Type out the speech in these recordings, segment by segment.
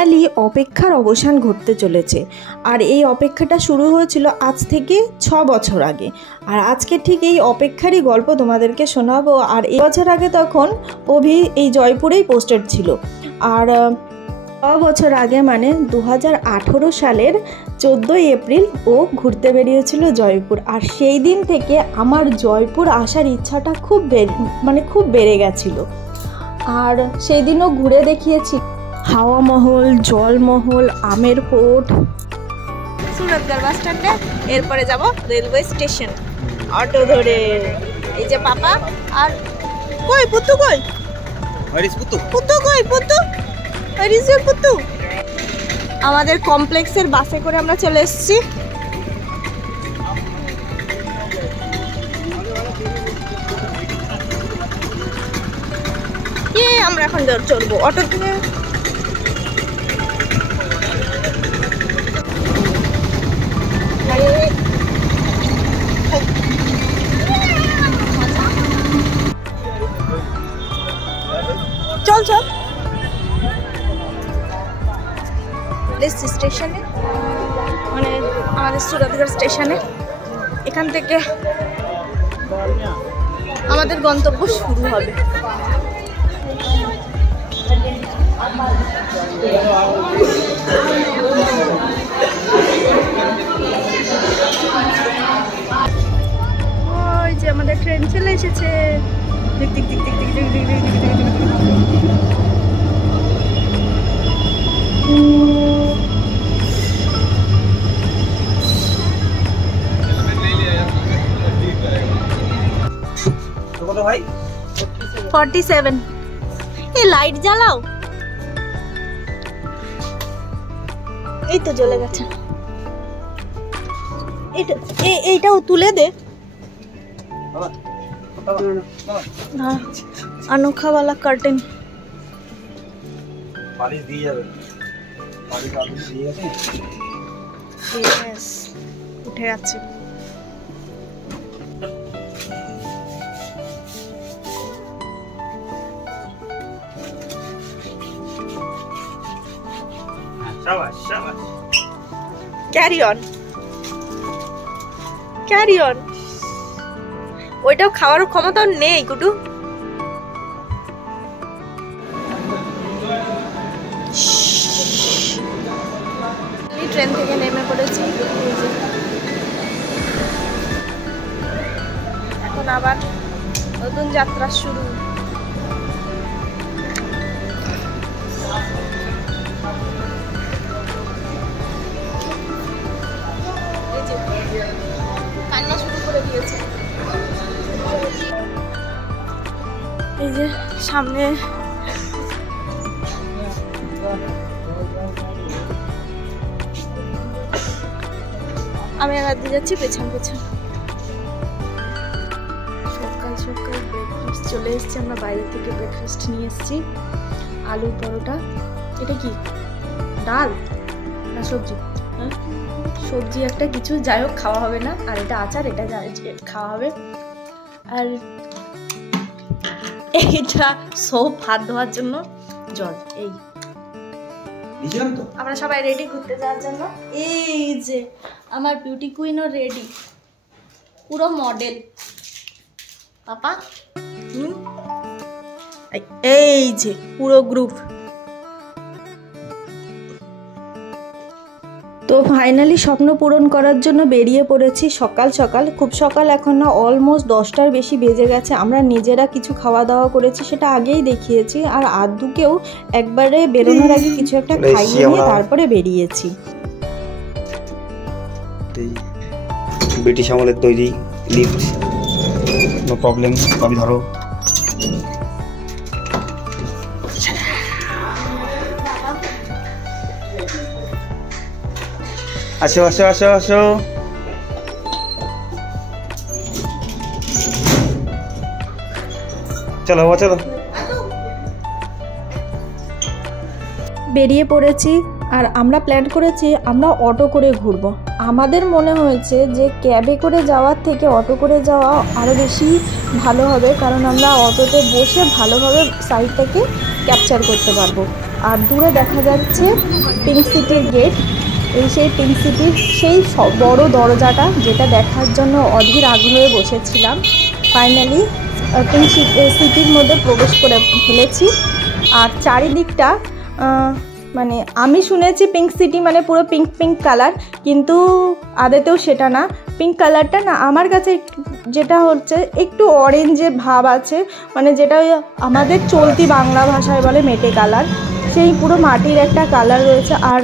Finally অপেক্ষার অবসান ঘটতে চলেছে। আর এই অপেক্ষাটা শুরু হয়েছিল আজ থেকে 6 বছর আগে। আর আজকে ঠিক এই অপেক্ষারই গল্প তোমাদেরকে শোনাবো। আর এই বছর আগে তখন অভি এই জয়পুরেই পোস্টেড ছিল। আর 6 বছর আগে মানে 2018 সালের 14ই এপ্রিল ও ঘুরতে বেরিয়েছিল জয়পুর। আর সেই দিন থেকে আমার জয়পুর আসার ইচ্ছাটা খুব বেড়ে গেছিলো। আর সেই দিনও ঘুরে দেখিয়েছি হাওয়া মহল, জলমহল, আমের ফোর্ট, সুরতগড় বাস স্ট্যান্ডে। এরপরে যাব রেলওয়ে স্টেশন অটো ধরে। এই যে পাপা আর কই পুত্তু, কই পুত্তু, কই পুত্তু, পুত্তু। আমাদের কমপ্লেক্সের বাসে করে আমরা চলে এসেছি। আমরা এখন চড়বো অটো থেকে। চল চল স্টেশনে, মানে আমাদের সুরতগড় স্টেশনে। এখান থেকে আমাদের গন্তব্য শুরু হবে। ওই যে আমাদের ট্রেন চলে এসেছে। দিক দিক দিক দিক দিক দিক দিক দিক দিক দিক। কত ভাই? 47। এই লাইট জ্বালাও। এই তো জ্বলে গেছে। এইটাও তুলে দে। अनोखा वाला कर्टन बारिश दी जावे, बारिश आलू दी जावे। यस उठे আছে। शाबाश शाबाश। Carry on carry on. ওইটাও খাওয়ার ক্ষমতা নেই কুটু। ট্রেন থেকে নেমে পড়েছি। এখন আবার নতুন যাত্রা শুরু। কান্না শুরু করে দিয়েছে। এই যে সামনে আমি আর দিয়ে যাচ্ছি পেছন পেছন। সকাল সকাল ব্রেকফাস্ট চলে এসেছি। আমরা বাইরে থেকে ব্রেকফাস্ট নিয়ে এসেছি। আলু পরোটা। এটা কি ডাল না সবজি? হ্যাঁ সবজি একটা কিছু, যাই হোক খাওয়া হবে না। আর এটা আচার, এটা খাওয়া হবে। আর এইটা সোপ, হাত ধোয়ার জন্য জল। এই আমরা সবাই রেডি ঘুরতে যাওয়ার জন্য। এই যে আমার বিউটি কুইনও রেডি, পুরো মডেল পাপা। এই যে পুরো গ্রুপ। তো ফাইনালি স্বপ্ন পূরণ করার জন্য বেরিয়ে পড়েছি সকাল সকাল। খুব সকাল এখন না, অলমোস্ট 10টার বেশি বেজে গেছে। আমরা নিজেরা কিছু খাওয়া দাওয়া করেছি, সেটা আগেই দেখিয়েছি। আর আদ্দুকেও একবারে বেরোনোর আগে কিছু একটা খাইয়ে নিয়ে তারপরে বেরিয়েছি। ব্রিটিশ আমলের তৈরি লিফট, নো প্রবলেম। আমি ধরো আসো আসো আসো আসো। চলো চলো। বেরিয়ে পড়েছি। আর আমরা প্ল্যান করেছি আমরা অটো করে ঘুরবো। আমাদের মনে হয়েছে যে ক্যাবে করে যাওয়ার থেকে অটো করে যাওয়া আরও বেশি ভালো হবে, কারণ আমরা অটোতে বসে ভালোভাবে সাইডটাকে ক্যাপচার করতে পারবো। আর দূরে দেখা যাচ্ছে পিঙ্ক সিটির গেট। এই সেই পিঙ্ক সিটির সেই বড় দরজাটা, যেটা দেখার জন্য অধীর আগ্রহে বসেছিলাম। ফাইনালি পিঙ্ক সিটির মধ্যে প্রবেশ করে ফেলেছি। আর চারিদিকটা মানে আমি শুনেছি পিঙ্ক সিটি মানে পুরো পিঙ্ক পিঙ্ক কালার, কিন্তু আদতেও সেটা না। পিঙ্ক কালারটা না, আমার কাছে যেটা হচ্ছে একটু অরেঞ্জে ভাব আছে, মানে যেটা আমাদের চলতি বাংলা ভাষায় বলে মেটে কালার, সেই পুরো মাটির একটা কালার রয়েছে। আর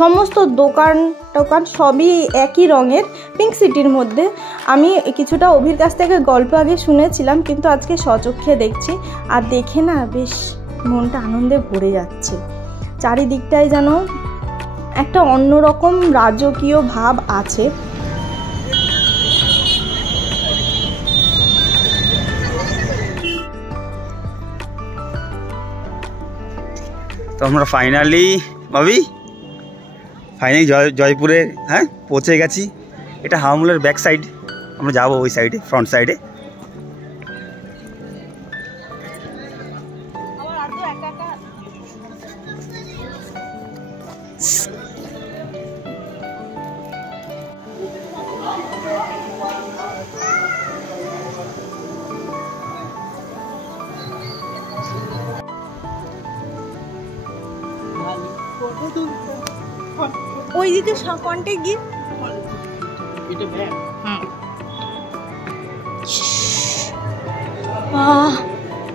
সমস্ত দোকান টোকান সবই একই রঙের পিঙ্ক সিটির মধ্যে। আমি কিছুটা অভির কাছ থেকে গল্প আগে শুনেছিলাম, কিন্তু আজকে স্বচক্ষে দেখছি, আর দেখে না বেশ মনটা আনন্দে ভরে যাচ্ছে। চারিদিকটায় যেন একটা অন্যরকম রাজকীয় ভাব আছে। তো আমরা ফাইনালি জয়পুরে পৌঁছে গেছি। এটা হাওয়া মহলের ব্যাক সাইড, আমরা যাবো ওই সাইডে, ফ্রন্ট সাইডে। ওই দিকে কন্টে গিয়ে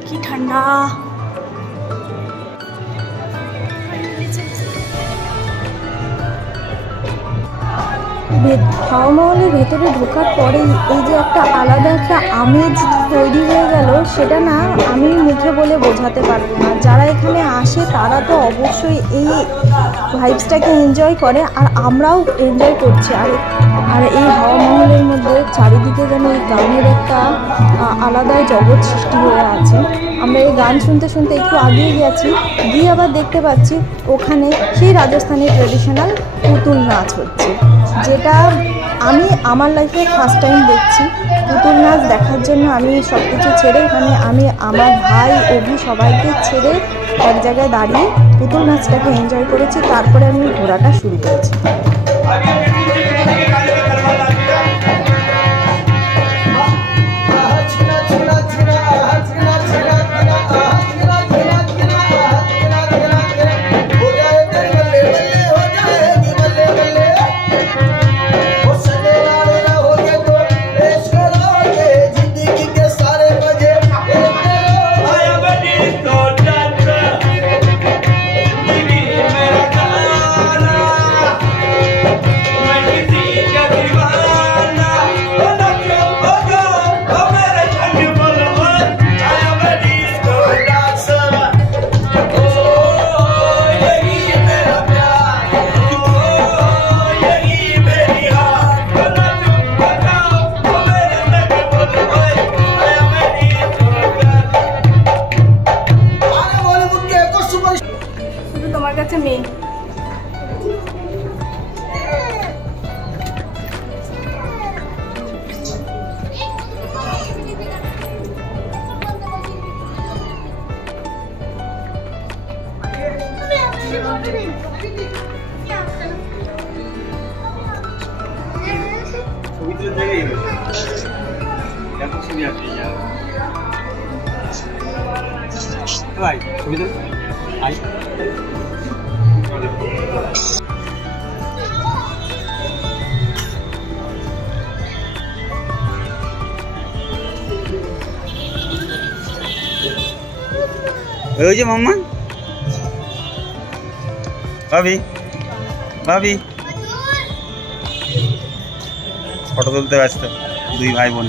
কি ঠান্ডা। হাওয়া মহলের ভেতরে ঢোকার পরেই এই যে একটা আলাদা একটা আমেজ তৈরি হয়ে গেল, সেটা না আমি মুখে বলে বোঝাতে পারবো না। যারা এখানে আসে তারা তো অবশ্যই এই ভাইবসটাকে এনজয় করে, আর আমরাও এনজয় করছি। আর এই হাওয়া মহলের মধ্যে চারিদিকে যেন এই গানের একটা আলাদা জগৎ সৃষ্টি হয়ে আছে। আমরা এই গান শুনতে শুনতে একটু আগিয়ে গেছি, গিয়ে আবার দেখতে পাচ্ছি ওখানে সেই রাজস্থানের ট্রেডিশনাল পুতুল নাচ হচ্ছে, যেটা আমি আমার লাইফে ফার্স্ট টাইম দেখছি। পুতুল নাচ দেখার জন্য আমি সব কিছু ছেড়ে, মানে আমি আমার ভাই অভি সবাইকে ছেড়ে এক জায়গায় দাঁড়িয়ে পুতুল নাচটাকে এনজয় করেছি। তারপরে আমি ঘোরাটা শুরু করেছি। ওই যে মাম্মা, ভাবি ফটো তুলতে ব্যস্ত দুই ভাই বোন।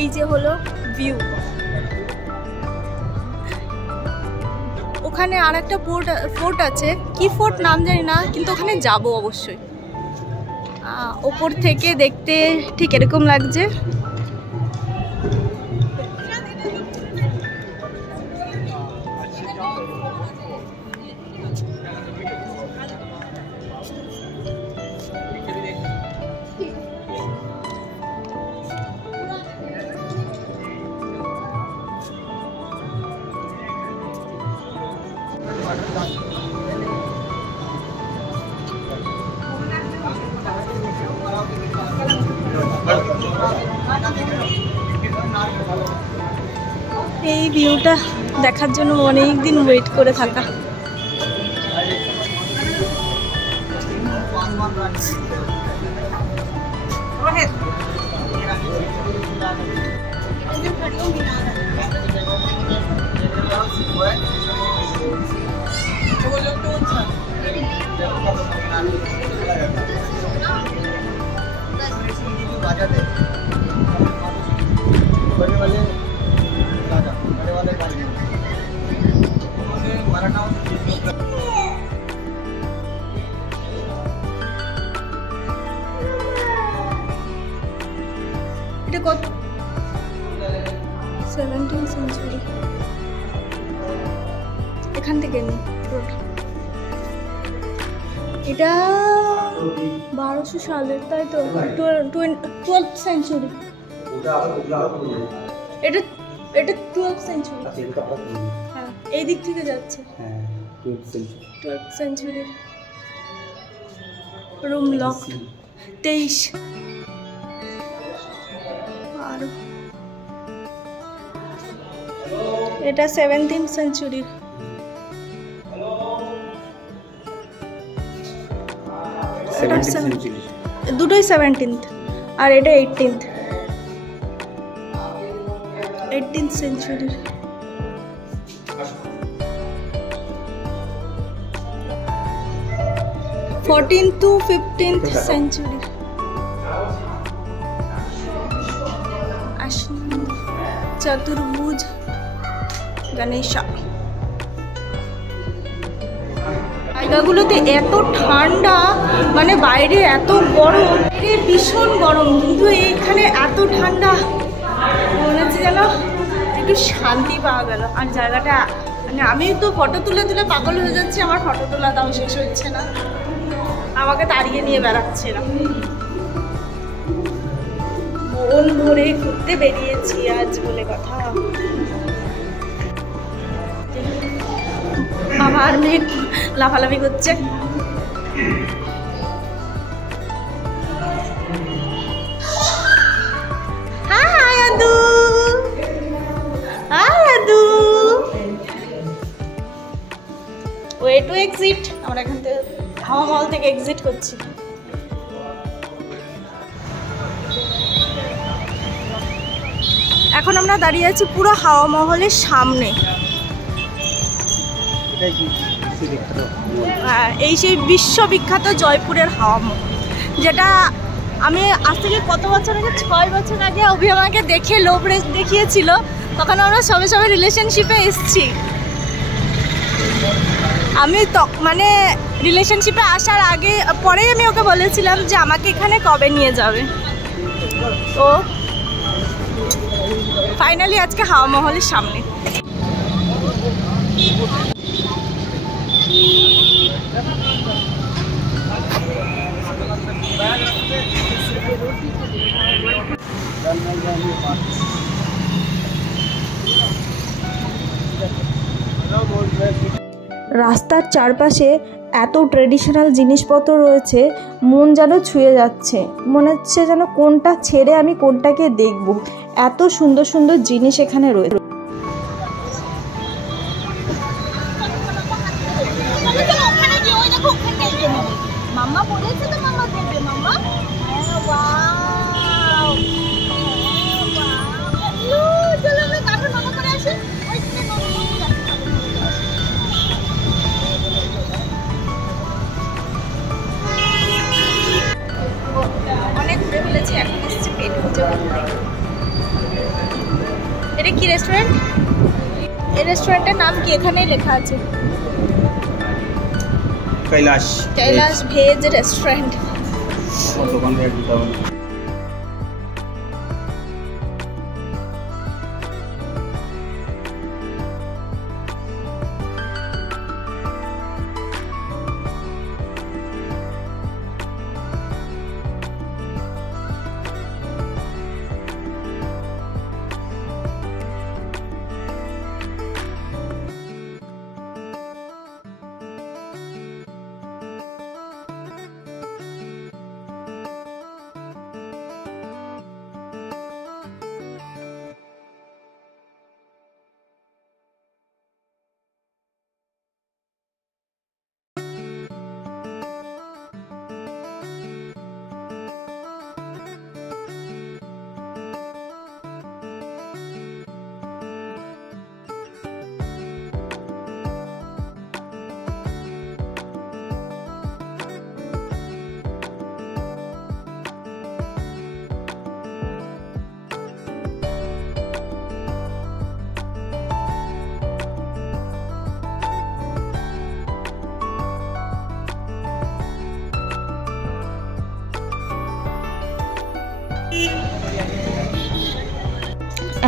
এই যে হলো ভিউ। ওখানে আর একটা ফোর্ট আছে, কি ফোর্ট নাম জানি না, কিন্তু ওখানে যাব অবশ্যই। ওপর থেকে দেখতে ঠিক এরকম লাগছে। এই ভিউটা দেখার জন্য অনেক দিন ওয়েট করে থাকা। এটা কত 17th সেঞ্চুরি। এখান থেকে নি রোড। এটা 1200 সালের, তাই তো 12th সেঞ্চুরি। এটা 12th সেঞ্চুরি। হ্যাঁ, এই দিক থেকে যাচ্ছে। হ্যাঁ 12th সেঞ্চুরি। Room lock 23। আর এটা 17th সেঞ্চুরি। দুটোই 17th আর এটা 18th century. 14th to 15th century. চতুর্ভুজ গণেশা। জায়গাগুলোতে এত ঠান্ডা, মানে বাইরে এত গরম, ভীষণ গরম, কিন্তু এখানে এত ঠান্ডা, মনে হচ্ছে যেন একটু শান্তি পাওয়া গেল। আর জায়গাটা মানে আমি তো ফটো তুলে তুলে পাগল হয়ে যাচ্ছি, আমার ফটো তোলা তাও শেষ হচ্ছে না, আমাকে তাড়িয়ে নিয়ে বেড়াচ্ছে না। মন ভরে ঘুরতে বেরিয়েছি আজ বলে কথা। আমার মেয়ে লাফালাফি করছে। High Adu, high Adu. Way to exit. আমরা এখান থেকে হাওয়া মহল থেকে এক্সিট করছি। এখন আমরা দাঁড়িয়ে আছি পুরো হাওয়া মহলের সামনে। হ্যাঁ, এই সেই বিশ্ববিখ্যাত জয়পুরের হাওয়া মহল, যেটা আমি আজ থেকে কত বছর আগে, 6 বছর আগে অভি আমাকে দেখে লোভ দেখিয়েছিল। তখন আমরা সবে সবে রিলেশনশিপে এসছি। আমি মানে রিলেশনশিপে আসার আগে পরেই আমি ওকে বলেছিলাম যে আমাকে এখানে কবে নিয়ে যাবে। তো ফাইনালি আজকে হাওয়া মহলের সামনে। রাস্তার চারপাশে এত ট্রেডিশনাল জিনিসপত্র রয়েছে, মন যেন ছুঁয়ে যাচ্ছে। মনে হচ্ছে যেন কোনটা ছেড়ে আমি কোনটাকে দেখব। এত সুন্দর সুন্দর জিনিস এখানে রয়েছে। মাম্মা বলেছে তো, মাম্মা দেখবে। মাম্মা চলো আমরা কাঠুর মামা করে আসি। অনেক ঘুরে ফেলেছি, এখন এসেছি পেট পুজো করতে। এটা কি রেস্টুরেন্ট? এই রেস্টুরেন্টের নাম কি এখানেই লেখা আছে? Kailash veg restaurant. দোকান থেকে দিতে হবে।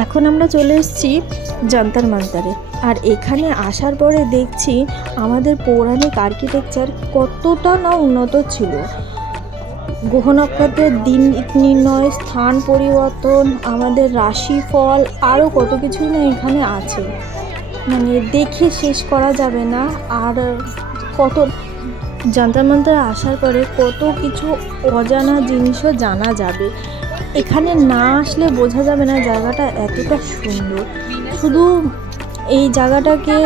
এখন আমরা চলে এসেছি যন্তর মন্তরে। আর এখানে আসার পরে দেখছি আমাদের পৌরাণিক আর্কিটেকচার কতটা না উন্নত ছিল। গ্রহ নক্ষত্রের দিন নির্ণয়, স্থান পরিবর্তন, আমাদের রাশিফল, আরও কত কিছুই না এখানে আছে, মানে দেখে শেষ করা যাবে না। আর কত যন্তর মন্তরে আসার পরে কত কিছু অজানা জিনিসও জানা যাবে। এখানে না আসলে বোঝা যাবে না জায়গাটা এতটা সুন্দর। শুধু এই জায়গাটাকে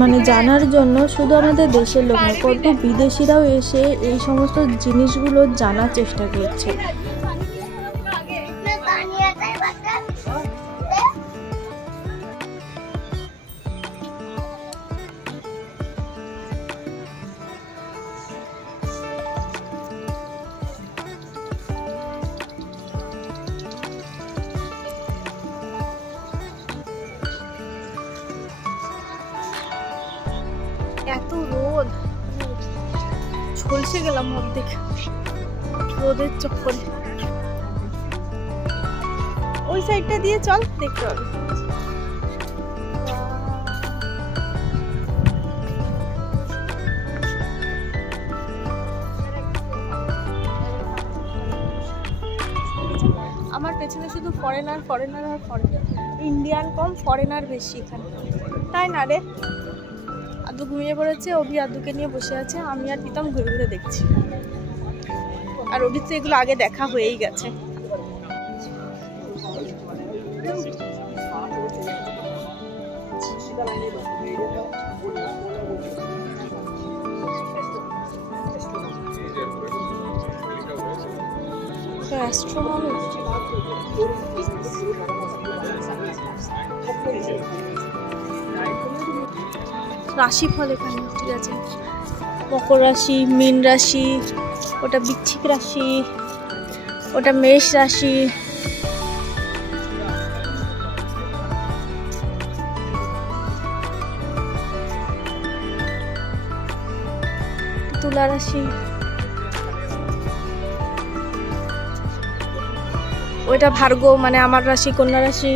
মানে জানার জন্য শুধু আমাদের দেশের লোক নয়, কত বিদেশিরাও এসে এই সমস্ত জিনিসগুলো জানার চেষ্টা করছে। এত রোদ, ঝলসে গেলাম অর্ধেক রোদের চক্করে। ওই সাইডটা দিয়ে চল, দেখতে হবে। আমার পেছনে শুধু ফরেনার ফরেনার আর ফরেনার, ইন্ডিয়ান কম ফরেনার বেশি এখানে, তাই না রে? আদু ঘুমিয়ে পড়েছে, অভি আদুকে নিয়ে বসে আছে, আমি আর প্রীতম ঘুরে ঘুরে দেখছি। আর অভি তো এগুলো আগে দেখা হয়েই গেছে। রাশিফল এখানে ঠিক আছে, মকর রাশি, মীন রাশি, ওটা বৃশ্চিক রাশি, ওটা মেষ রাশি, তুলা রাশি, ওইটা ভার্গ মানে আমার রাশি, কন্যা রাশি,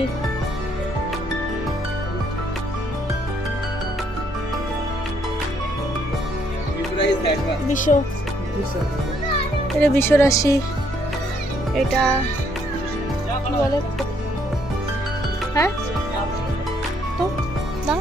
এটা বিশ্ব রাশি, এটা কি বলে হ্যাঁ তো না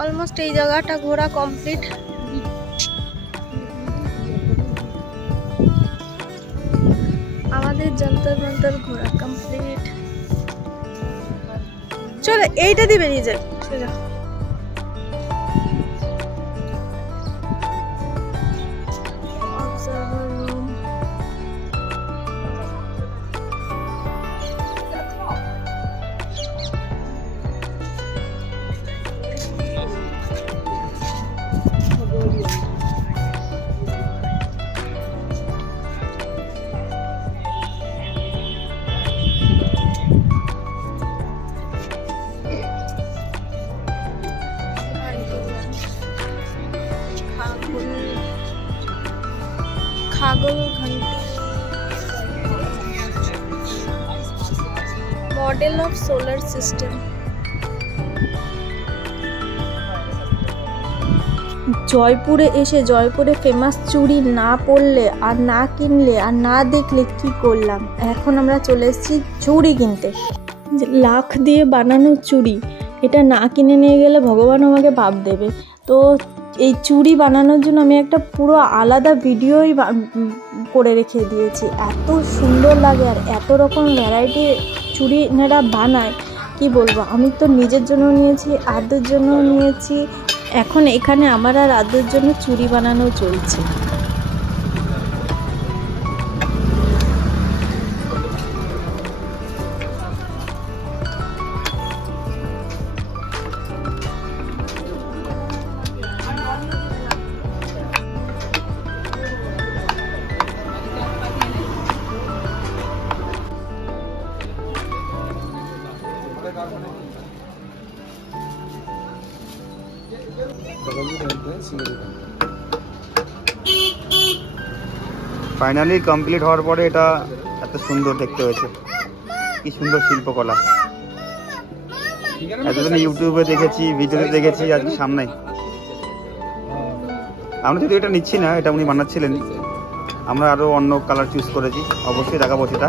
অলমোস্ট এই জায়গাটা ঘোরা কমপ্লিট। আমাদের যন্তর মন্তর ঘোরা কমপ্লিট। চলো এইটা দিয়ে বেরিয়ে যাই সোজা। खागोल घंटी मॉडल ऑफ सोलर सिस्टम। জয়পুরে এসে জয়পুরে ফেমাস চুড়ি না পরলে আর না কিনলে আর না দেখলে কি করলাম। এখন আমরা চলে এসেছি চুড়ি কিনতে। লাখ দিয়ে বানানো চুড়ি, এটা না কিনে নিয়ে গেলে ভগবান আমাকে পাপ দেবে। তো এই চুড়ি বানানোর জন্য আমি একটা পুরো আলাদা ভিডিওই করে রেখে দিয়েছি। এত সুন্দর লাগে আর এত রকম ভ্যারাইটি চুড়ি এনারা বানায়, কি বলবো। আমি তো নিজের জন্য নিয়েছি, আদ্যর জন্য নিয়েছি। এখন এখানে আমার আর আদ্যর জন্য চুড়ি বানানো চলছে। ফাইনালি কমপ্লিট হওয়ার পরে এটা এত সুন্দর দেখতে হয়েছে। কি সুন্দর শিল্পকলা, এতদিন ইউটিউবে দেখেছি, ভিডিওতে দেখেছি, আজকে সামনে। আমরা যদি এটা নিচ্ছি না, এটা উনি বানাচ্ছিলেন, আমরা আরো অন্য কালার চুজ করেছি, অবশ্যই দেখাবো সেটা।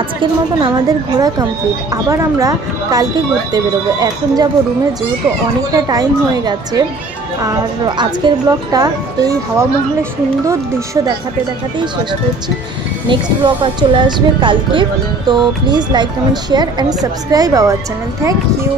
আজকের মতন আমাদের ঘোরা কমপ্লিট। আবার আমরা কালকে ঘুরতে বেরোবো। এখন যাব রুমে, যেহেতু অনেকটা টাইম হয়ে গেছে। আর আজকের ব্লগটা এই হাওয়া মহলের সুন্দর দৃশ্য দেখাতে দেখাতেই শেষ করছি। নেক্সট ব্লগ আর চলে আসবে কালকে। তো please like, comment, share and subscribe our channel. Thank you.